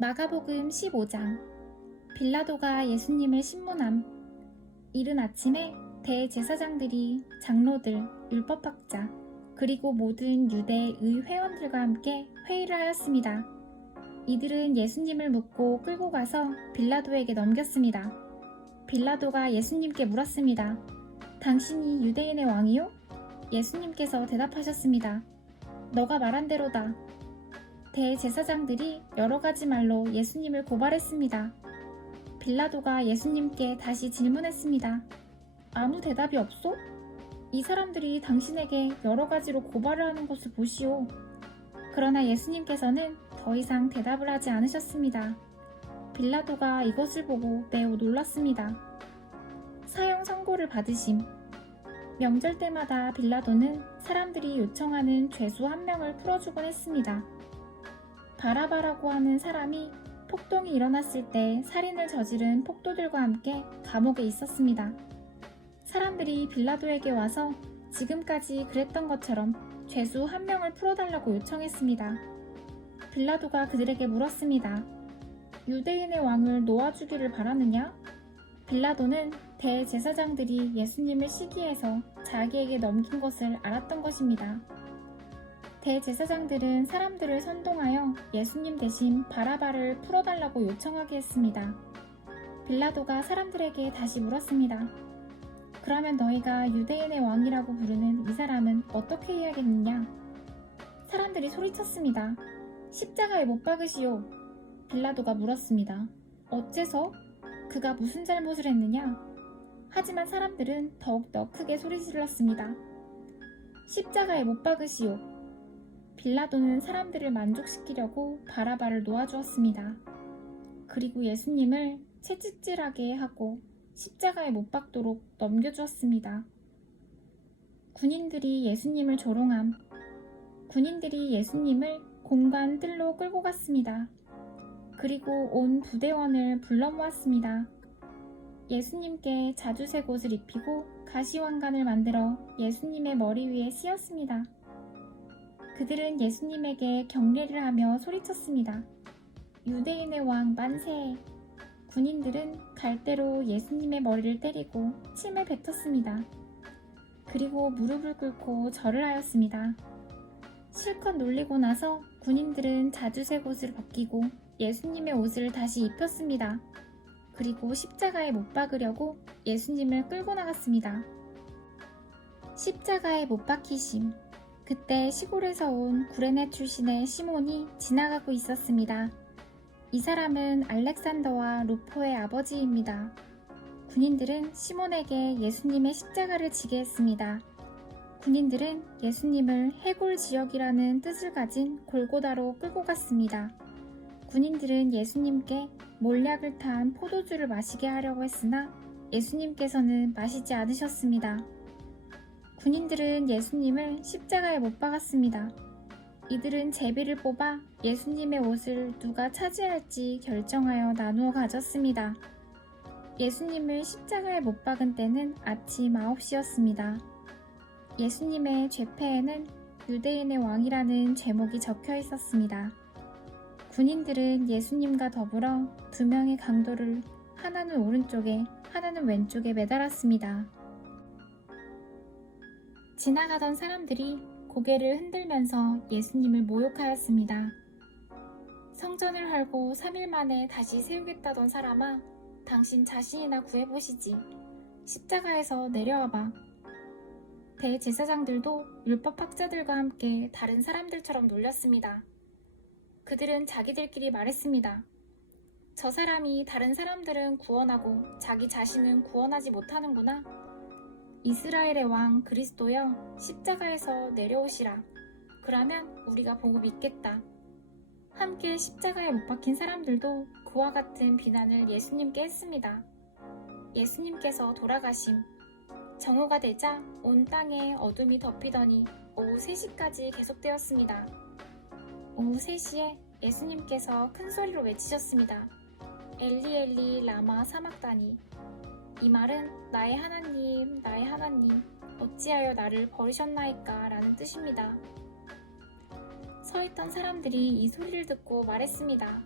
마가복음 15장. 빌라도가 예수님을 신문함. 이른 아침에 대제사장들이 장로들, 율법학자, 그리고 모든 유대의 회원들과 함께 회의를 하였습니다. 이들은 예수님을 묻고 끌고 가서 빌라도에게 넘겼습니다. 빌라도가 예수님께 물었습니다. 당신이 유대인의 왕이요? 예수님께서 대답하셨습니다. 너가 말한 대로다. 대제사장들이 여러 가지 말로 예수님을 고발했습니다. 빌라도가 예수님께 다시 질문했습니다. 아무 대답이 없소? 이 사람들이 당신에게 여러 가지로 고발을 하는 것을 보시오. 그러나 예수님께서는 더 이상 대답을 하지 않으셨습니다. 빌라도가 이것을 보고 매우 놀랐습니다. 사형 선고를 받으심. 명절 때마다 빌라도는 사람들이 요청하는 죄수 한 명을 풀어주곤 했습니다. 바라바라고 하는 사람이 폭동이 일어났을 때 살인을 저지른 폭도들과 함께 감옥에 있었습니다. 사람들이 빌라도에게 와서 지금까지 그랬던 것처럼 죄수 한 명을 풀어달라고 요청했습니다. 빌라도가 그들에게 물었습니다. 유대인의 왕을 놓아주기를 바라느냐? 빌라도는 대제사장들이 예수님을 시기해서 자기에게 넘긴 것을 알았던 것입니다. 대제사장들은 사람들을 선동하여 예수님 대신 바라바를 풀어달라고 요청하게 했습니다. 빌라도가 사람들에게 다시 물었습니다. 그러면 너희가 유대인의 왕이라고 부르는 이 사람은 어떻게 해야겠느냐? 사람들이 소리쳤습니다. 십자가에 못 박으시오. 빌라도가 물었습니다. 어째서? 그가 무슨 잘못을 했느냐? 하지만 사람들은 더욱더 크게 소리질렀습니다. 십자가에 못 박으시오. 빌라도는 사람들을 만족시키려고 바라바를 놓아주었습니다. 그리고 예수님을 채찍질하게 하고 십자가에 못 박도록 넘겨주었습니다. 군인들이 예수님을 조롱함. 군인들이 예수님을 공간 뜰로 끌고 갔습니다. 그리고 온 부대원을 불러 모았습니다. 예수님께 자주색 옷을 입히고 가시왕관을 만들어 예수님의 머리 위에 씌웠습니다. 그들은 예수님에게 경례를 하며 소리쳤습니다. 유대인의 왕 만세! 군인들은 갈대로 예수님의 머리를 때리고 침을 뱉었습니다. 그리고 무릎을 꿇고 절을 하였습니다. 실컷 놀리고 나서 군인들은 자주색 옷을 벗기고 예수님의 옷을 다시 입혔습니다. 그리고 십자가에 못 박으려고 예수님을 끌고 나갔습니다. 십자가에 못 박히심. 그때 시골에서 온 구레네 출신의 시몬이 지나가고 있었습니다. 이 사람은 알렉산더와 루포의 아버지입니다. 군인들은 시몬에게 예수님의 십자가를 지게 했습니다. 군인들은 예수님을 해골 지역이라는 뜻을 가진 골고다로 끌고 갔습니다. 군인들은 예수님께 몰약을 탄 포도주를 마시게 하려고 했으나 예수님께서는 마시지 않으셨습니다. 군인들은 예수님을 십자가에 못 박았습니다. 이들은 제비를 뽑아 예수님의 옷을 누가 차지할지 결정하여 나누어 가졌습니다. 예수님을 십자가에 못 박은 때는 아침 9시였습니다. 예수님의 죄패에는 유대인의 왕이라는 제목이 적혀 있었습니다. 군인들은 예수님과 더불어 두 명의 강도를 하나는 오른쪽에 하나는 왼쪽에 매달았습니다. 지나가던 사람들이 고개를 흔들면서 예수님을 모욕하였습니다. 성전을 헐고 3일 만에 다시 세우겠다던 사람아, 당신 자신이나 구해보시지. 십자가에서 내려와봐. 대제사장들도 율법학자들과 함께 다른 사람들처럼 놀렸습니다. 그들은 자기들끼리 말했습니다. 저 사람이 다른 사람들은 구원하고 자기 자신은 구원하지 못하는구나. 이스라엘의 왕 그리스도여, 십자가에서 내려오시라. 그러면 우리가 보고 믿겠다. 함께 십자가에 못 박힌 사람들도 그와 같은 비난을 예수님께 했습니다. 예수님께서 돌아가심. 정오가 되자 온 땅에 어둠이 덮이더니 오후 3시까지 계속되었습니다. 오후 3시에 예수님께서 큰 소리로 외치셨습니다. 엘리 엘리 라마 사막다니. 이 말은 나의 하나님, 나의 하나님, 어찌하여 나를 버리셨나이까 라는 뜻입니다. 서 있던 사람들이 이 소리를 듣고 말했습니다.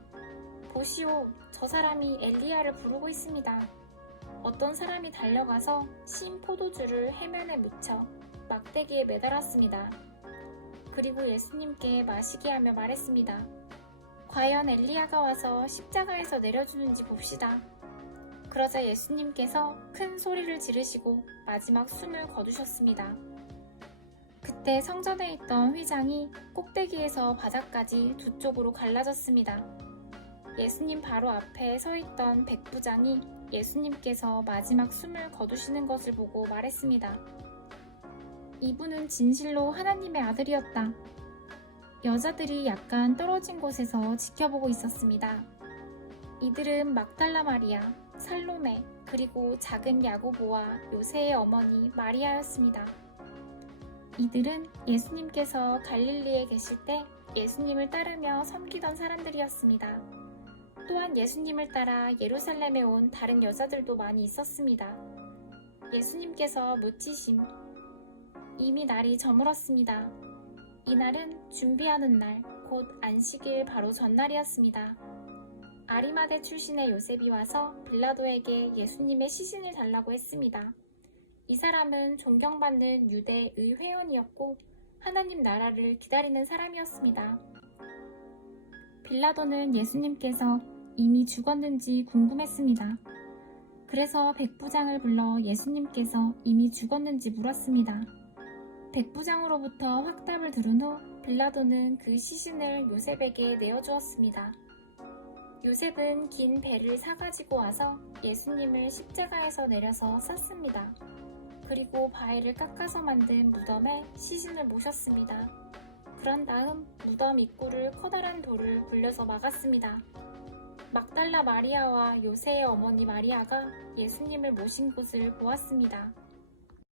보시오, 저 사람이 엘리야를 부르고 있습니다. 어떤 사람이 달려가서 신 포도주를 해면에 묻혀 막대기에 매달았습니다. 그리고 예수님께 마시게 하며 말했습니다. 과연 엘리야가 와서 십자가에서 내려주는지 봅시다. 그러자 예수님께서 큰 소리를 지르시고 마지막 숨을 거두셨습니다. 그때 성전에 있던 휘장이 꼭대기에서 바닥까지 두 쪽으로 갈라졌습니다. 예수님 바로 앞에 서 있던 백부장이 예수님께서 마지막 숨을 거두시는 것을 보고 말했습니다. 이분은 진실로 하나님의 아들이었다. 여자들이 약간 떨어진 곳에서 지켜보고 있었습니다. 이들은 막달라 마리아, 살로메, 그리고 작은 야고보와 요새의 어머니 마리아였습니다. 이들은 예수님께서 갈릴리에 계실 때 예수님을 따르며 섬기던 사람들이었습니다. 또한 예수님을 따라 예루살렘에 온 다른 여자들도 많이 있었습니다. 예수님께서 묻히심. 이미 날이 저물었습니다. 이날은 준비하는 날, 곧 안식일 바로 전날이었습니다. 아리마대 출신의 요셉이 와서 빌라도에게 예수님의 시신을 달라고 했습니다. 이 사람은 존경받는 유대의 회원이었고 하나님 나라를 기다리는 사람이었습니다. 빌라도는 예수님께서 이미 죽었는지 궁금했습니다. 그래서 백부장을 불러 예수님께서 이미 죽었는지 물었습니다. 백부장으로부터 확답을 들은 후 빌라도는 그 시신을 요셉에게 내어주었습니다. 요셉은 긴 배를 사가지고 와서 예수님을 십자가에서 내려서 쌌습니다. 그리고 바위를 깎아서 만든 무덤에 시신을 모셨습니다. 그런 다음 무덤 입구를 커다란 돌을 굴려서 막았습니다. 막달라 마리아와 요새의 어머니 마리아가 예수님을 모신 곳을 보았습니다.